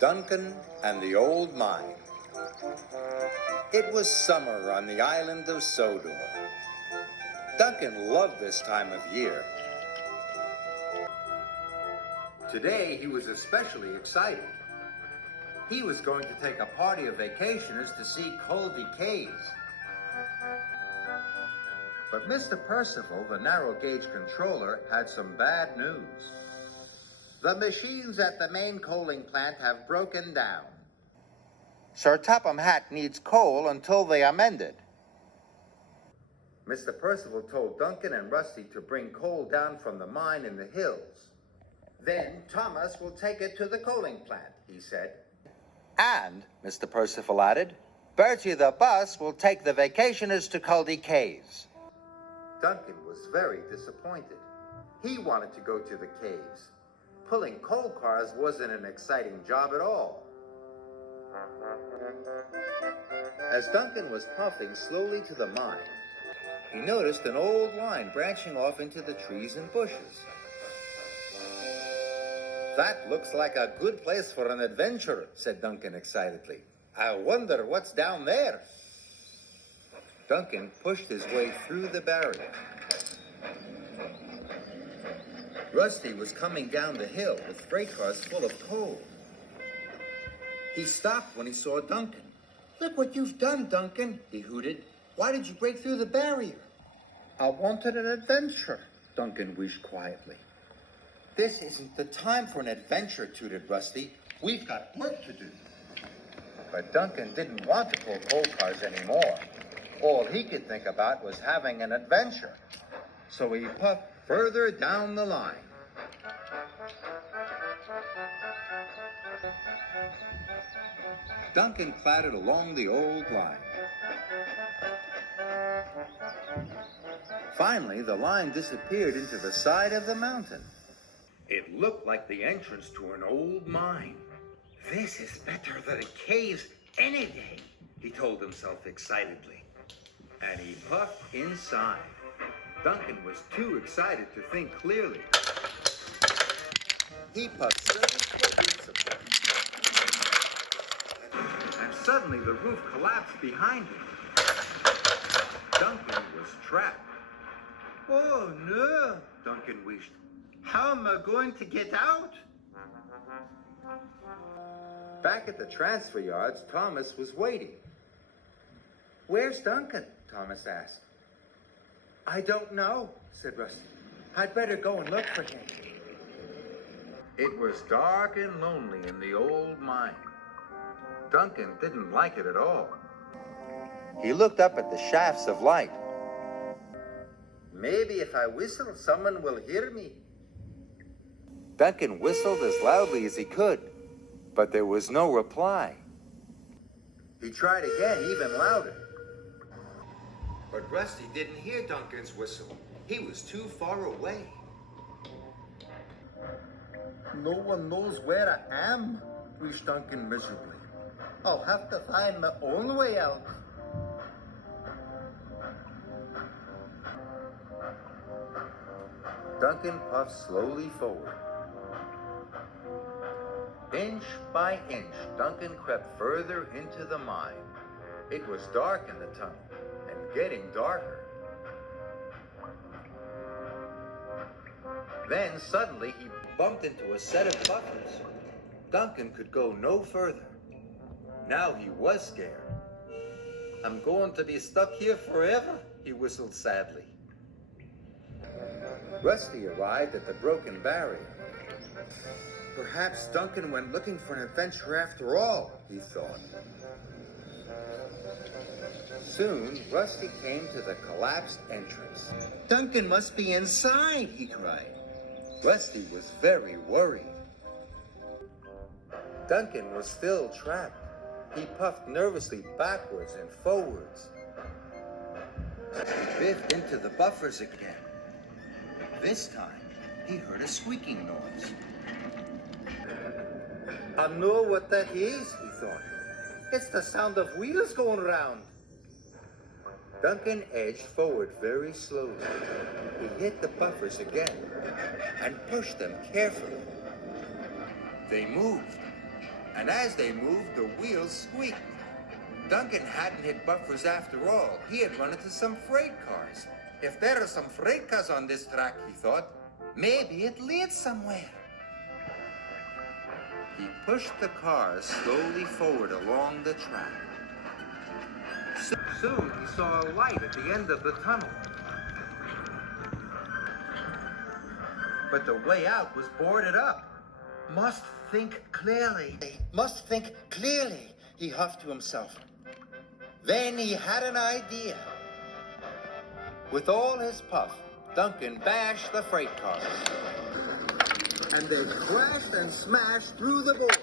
Duncan and the Old Mine. It was summer on the island of Sodor. Duncan loved this time of year. Today he was especially excited. He was going to take a party of vacationers to see Colby Caves. But Mr. Percival, the narrow-gauge controller, had some bad news. The machines at the main coaling plant have broken down. Sir Topham Hatt needs coal until they are mended. Mr. Percival told Duncan and Rusty to bring coal down from the mine in the hills. Then Thomas will take it to the coaling plant, he said. And, Mr. Percival added, Bertie the bus will take the vacationers to Culdy Caves. Duncan was very disappointed. He wanted to go to the caves. Pulling coal cars wasn't an exciting job at all. As Duncan was puffing slowly to the mine, he noticed an old line branching off into the trees and bushes. That looks like a good place for an adventure, said Duncan excitedly. I wonder what's down there. Duncan pushed his way through the barrier. Rusty was coming down the hill with freight cars full of coal. He stopped when he saw Duncan. Look what you've done, Duncan, he hooted. Why did you break through the barrier? I wanted an adventure, Duncan wished quietly. This isn't the time for an adventure, tooted Rusty. We've got work to do. But Duncan didn't want to pull coal cars anymore. All he could think about was having an adventure. So he puffed further down the line. Duncan clattered along the old line. Finally, the line disappeared into the side of the mountain. It looked like the entrance to an old mine. This is better than caves any day, he told himself excitedly. And he puffed inside. Duncan was too excited to think clearly. He puffed so and suddenly the roof collapsed behind him. Duncan was trapped. Oh no, Duncan wished. How am I going to get out? Back at the transfer yards, Thomas was waiting. Where's Duncan? Thomas asked. I don't know, said Rusty. I'd better go and look for him. It was dark and lonely in the old mine. Duncan didn't like it at all. He looked up at the shafts of light. Maybe if I whistle, someone will hear me. Duncan whistled as loudly as he could, but there was no reply. He tried again, even louder. But Rusty didn't hear Duncan's whistle. He was too far away. No one knows where I am, wished Duncan miserably. I'll have to find my own way out. Duncan puffed slowly forward. Inch by inch, Duncan crept further into the mine. It was dark in the tunnel, and getting darker. Then suddenly he bumped into a set of buffers. Duncan could go no further. Now he was scared. I'm going to be stuck here forever, he whistled sadly. Rusty arrived at the broken barrier. Perhaps Duncan went looking for an adventure after all, he thought. Soon, Rusty came to the collapsed entrance. Duncan must be inside, he cried. Rusty was very worried. Duncan was still trapped. He puffed nervously backwards and forwards. He biffed into the buffers again. This time, he heard a squeaking noise. I know what that is, he thought. It's the sound of wheels going round. Duncan edged forward very slowly. He hit the buffers again and pushed them carefully. They moved, and as they moved, the wheels squeaked. Duncan hadn't hit buffers after all. He had run into some freight cars. If there are some freight cars on this track, he thought, maybe it leads somewhere. He pushed the cars slowly forward along the track. Soon he saw a light at the end of the tunnel. But the way out was boarded up. Must think clearly. Must think clearly, he huffed to himself. Then he had an idea. With all his puff, Duncan bashed the freight cars. And they crashed and smashed through the boards.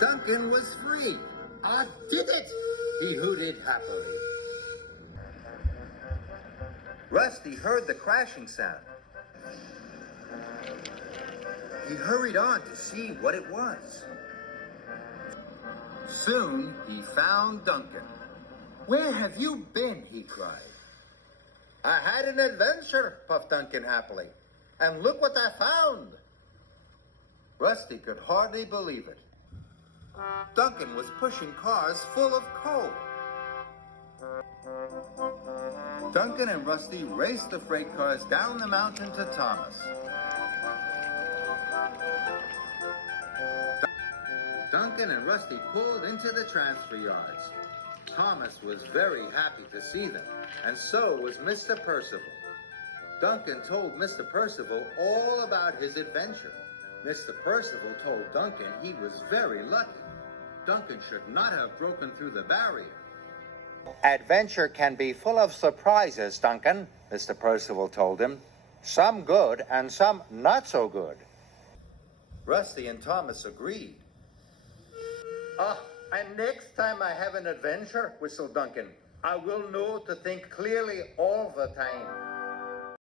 Duncan was free. I did it, he hooted happily. Rusty heard the crashing sound. He hurried on to see what it was. Soon he found Duncan. Where have you been? He cried. I had an adventure, puffed Duncan happily. And look what I found. Rusty could hardly believe it. Duncan was pushing cars full of coal. Duncan and Rusty raced the freight cars down the mountain to Thomas. Duncan and Rusty pulled into the transfer yards. Thomas was very happy to see them, and so was Mr. Percival. Duncan told Mr. Percival all about his adventure. Mr. Percival told Duncan he was very lucky. Duncan should not have broken through the barrier. Adventure can be full of surprises, Duncan, Mr. Percival told him. Some good and some not so good. Rusty and Thomas agreed. And next time I have an adventure, whistled Duncan, I will know to think clearly all the time.